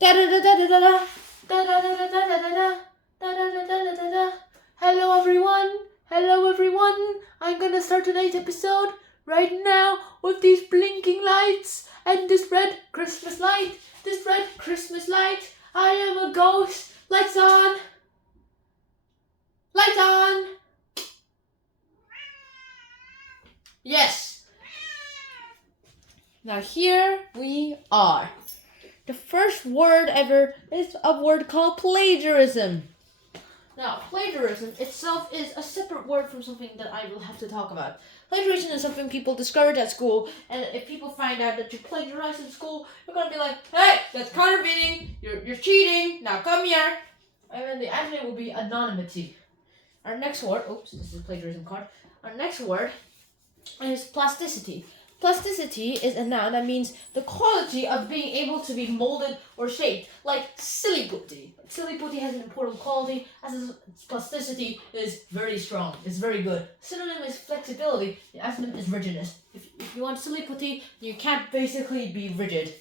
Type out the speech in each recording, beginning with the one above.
Da da da da da da da da da da da da da da da. Hello everyone. Hello everyone. I'm gonna start today's episode right now with these blinking lights and this red Christmas light. This red Christmas light. I am a ghost. Lights on. Lights on. Yes. Now here we are. The first word ever is a word called plagiarism. Now, plagiarism itself is a separate word from something that I will have to talk about. Plagiarism is something people discourage at school, and if people find out that you plagiarize in school, you're gonna be like, hey, that's counterfeiting, you're cheating, now come here. And then the answer will be anonymity. Our next word, oops, this is a plagiarism card. Our next word is plasticity. Plasticity is a noun that means the quality of being able to be molded or shaped, like silly putty. Silly putty has an important quality, as its plasticity is very strong. It's very good. Synonym is flexibility. The antonym is rigidness. If you want silly putty, you can't basically be rigid.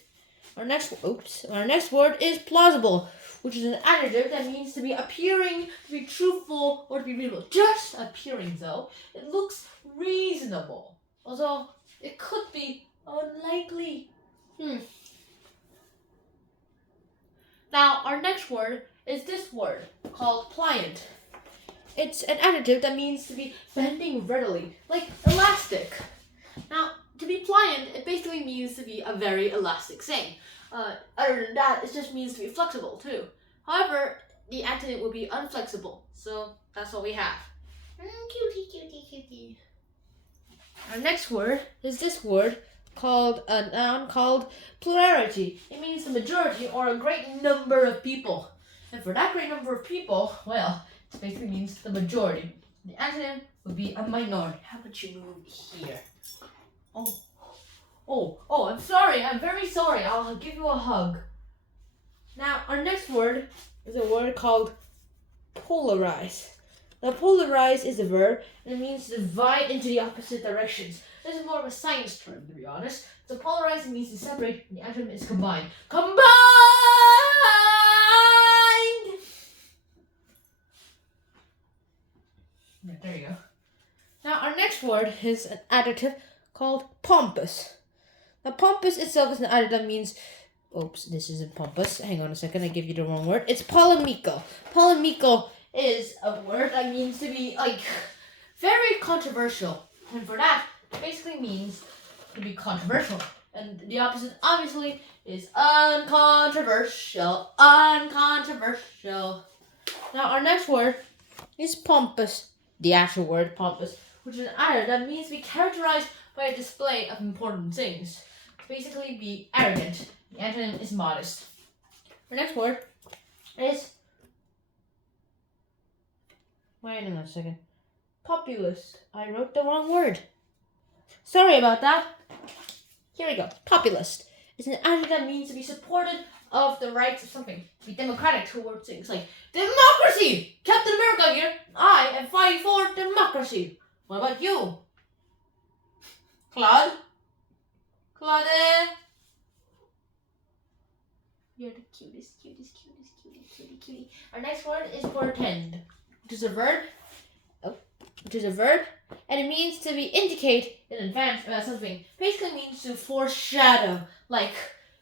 Our next word is plausible, which is an adjective that means to be appearing to be truthful or to be reasonable. Just appearing, though, it looks reasonable, although it could be unlikely. Now, our next word is this word called pliant. It's an adjective that means to be bending readily, like elastic. Now, to be pliant, it basically means to be a very elastic thing. Other than that, it just means to be flexible too. However, the antonym would be unflexible, so that's what we have. Cutie. Our next word is this word called a noun called plurality. It means the majority or a great number of people. And for that great number of people, well, it basically means the majority. The antonym would be a minority. How about you move here? Oh, I'm sorry. I'm very sorry. I'll give you a hug. Now, our next word is a word called polarize. Now, polarize is a verb, and it means to divide into the opposite directions. This is more of a science term, to be honest. So polarize means to separate, and the antonym is combine. Combined! Right, there you go. Now, our next word is an adjective called pompous. Now, pompous itself is an adjective that means... Oops, this isn't pompous. Hang on a second, I give you the wrong word. It's polemical. Polemical is a word that means to be, very controversial. And for that, it basically means to be controversial. And the opposite, obviously, is uncontroversial. Uncontroversial. Now, our next word is pompous. The actual word, pompous, which is an adjective that means to be characterized by a display of important things. To basically be arrogant. The antonym is modest. Our next word is... Wait a second. Populist. I wrote the wrong word. Sorry about that. Here we go. Populist is an adjective that means to be supportive of the rights of something. To be democratic towards things like democracy! Captain America here. I am fighting for democracy. What about you? Claude? Claude? You're the cutest. Our next word is portend, which is a verb, and it means to be indicate in advance about something. Basically means to foreshadow, like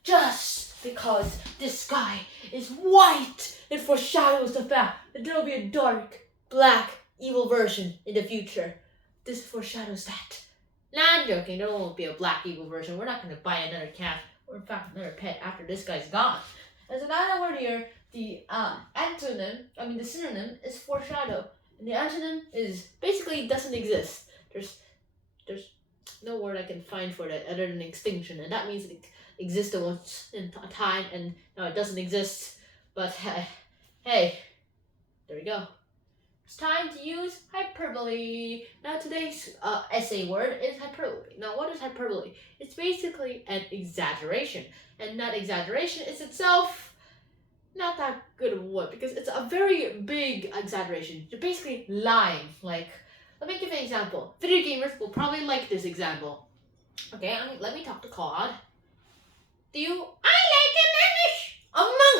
just because this sky is white, it foreshadows the fact that there will be a dark, black, evil version in the future. This foreshadows that. Nah, I'm joking. There won't be a black evil version. We're not going to buy another cat or in fact another pet after this guy's gone. As a guy word here, the synonym is foreshadow. And the antonym is basically doesn't exist. There's no word I can find for that other than extinction, and that means it existed once in a time and now it doesn't exist. But hey, there we go. It's time to use hyperbole. Now today's essay word is hyperbole. Now what is hyperbole? It's basically an exaggeration. And that exaggeration is itself not that good of a word because it's a very big exaggeration. You're basically lying. Like, let me give you an example. Video gamers will probably like this example. Okay, let me talk to Claude. I like Among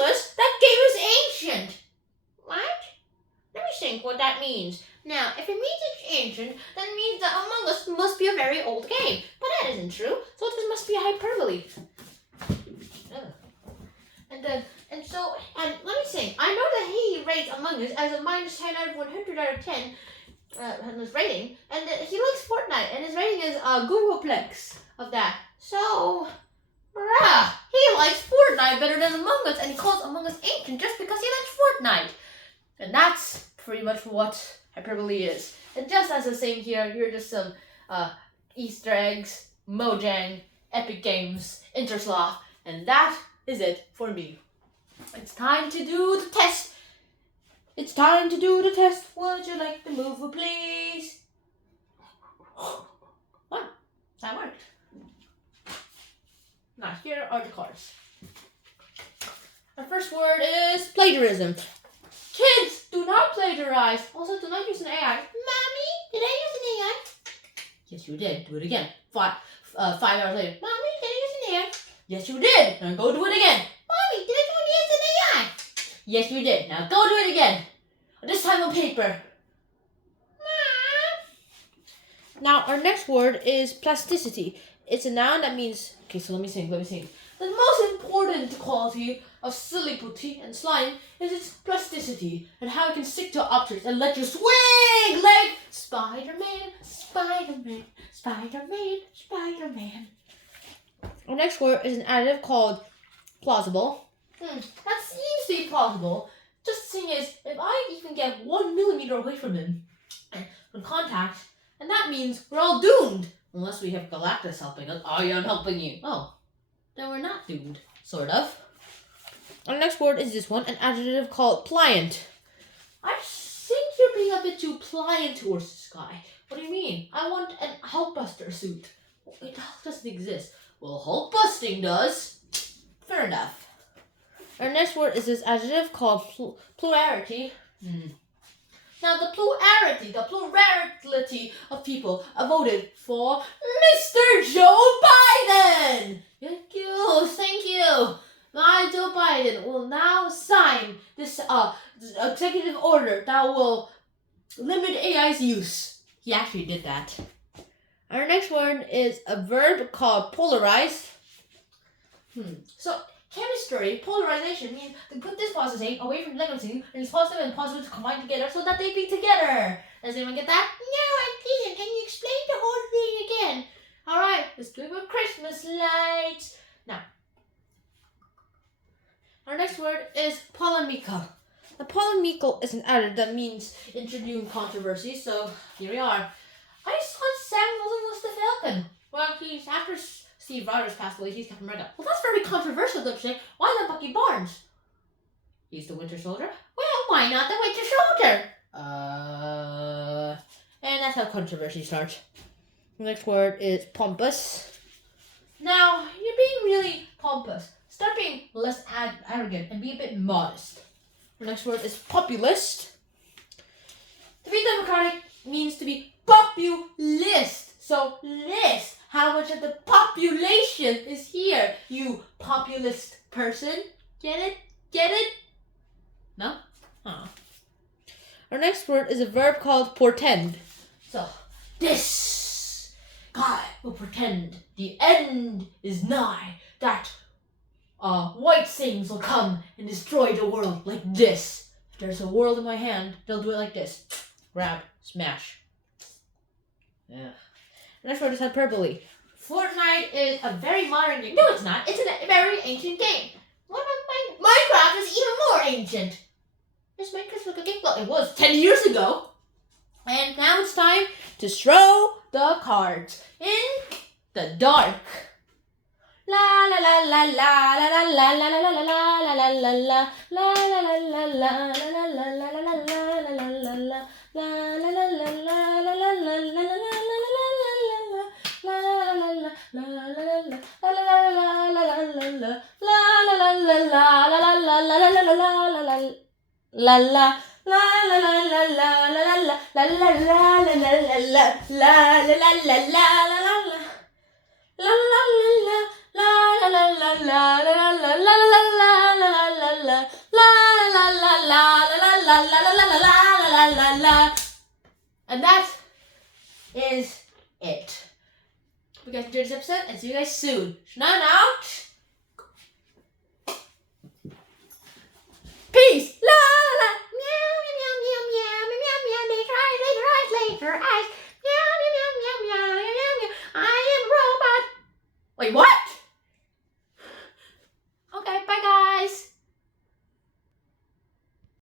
means. Now, if it means it's ancient, then it means that Among Us must be a very old game. But that isn't true, so this must be a hyperbole. And let me say, I know that he rates Among Us as a minus 10 out of 100 out of 10 in his rating, and he likes Fortnite, and his rating is Googleplex of that. So, he likes Fortnite better than Among Us, and he calls Among Us ancient just because he likes Fortnite. And that's pretty much what hyperbole is. And just as the same here are just some Easter eggs, Mojang, Epic Games, Intersloth, and that is it for me. It's time to do the test. It's time to do the test. Would you like the mover, please? What? That worked. Now, here are the cards. Our first word is plagiarism. Kids, do not plagiarize. Also, do not use an AI. Mommy, did I use an AI? Yes, you did. Do it again. 5 hours later. Mommy, did I use an AI? Yes, you did. Now go do it again. Mommy, did I use an AI? Yes, you did. Now go do it again. This time on paper. Now, our next word is plasticity. It's a noun that means... Okay, so let me sing. The most important quality of silly putty and slime is its plasticity and how it can stick to objects and let you swing like Spider-Man, Spider-Man, Spider-Man, Spider-Man. Our next word is an adjective called plausible. That seems to be plausible. Just the thing is, if I even get 1 millimeter away from him in contact, and that means we're all doomed. Unless we have Galactus helping us. Oh, yeah, I'm helping you. Oh, then we're not doomed. Sort of. Our next word is this one, an adjective called pliant. I think you're being a bit too pliant towards this guy. What do you mean? I want an Hulkbuster suit. It doesn't exist. Well, Hulk-busting does. Fair enough. Our next word is this adjective called plurality. Now, the plurality of people voted for Mr. Joe Biden. Thank you. My Joe Biden will now sign this executive order that will limit AI's use. He actually did that. Our next word is a verb called polarize. So, chemistry, polarization means to put this positive thing away from the negative thing, and it's positive and positive to combine together so that they be together. Does anyone get that? No, I didn't. Can you explain the whole thing again? Alright, let's do it with Christmas lights. Now, our next word is polemical. The polemical is an adjective that means introducing controversy, so here we are. I thought Sam was the Falcon. Well, he's after Steve Rogers passed away, he's Captain America. Well, that's very controversial, don't you say? Why not Bucky Barnes? He's the Winter Soldier? Well, why not the Winter Soldier? And that's how controversy starts. The next word is pompous. Now, you're being really pompous. Start being less arrogant and be a bit modest. The next word is populist. To be democratic means to be populist. So, list. How much of the population is here, you populist person? Get it? Get it? No? Huh. Our next word is a verb called portend. So, this guy will pretend the end is nigh, that white things will come and destroy the world like this. If there's a world in my hand, they'll do it like this. Grab, smash. Yeah. Next word is hyperbole. Fortnite is a very modern game. No, it's not. It's a very ancient game. What about Minecraft is even more ancient. Does Minecraft look a game? Well, it was 10 years ago. And now it's time to throw the cards in the dark. La la la la la la la la la la la la la la la la la la la la la la. And that is it. Hope you guys enjoyed this episode and see you guys soon. Shannon out. Peace. La la la. Meow meow meow meow meow meow meow. Later eyes, later eyes, later eyes. Meow meow meow meow meow meow meow. I am a robot. Wait, what?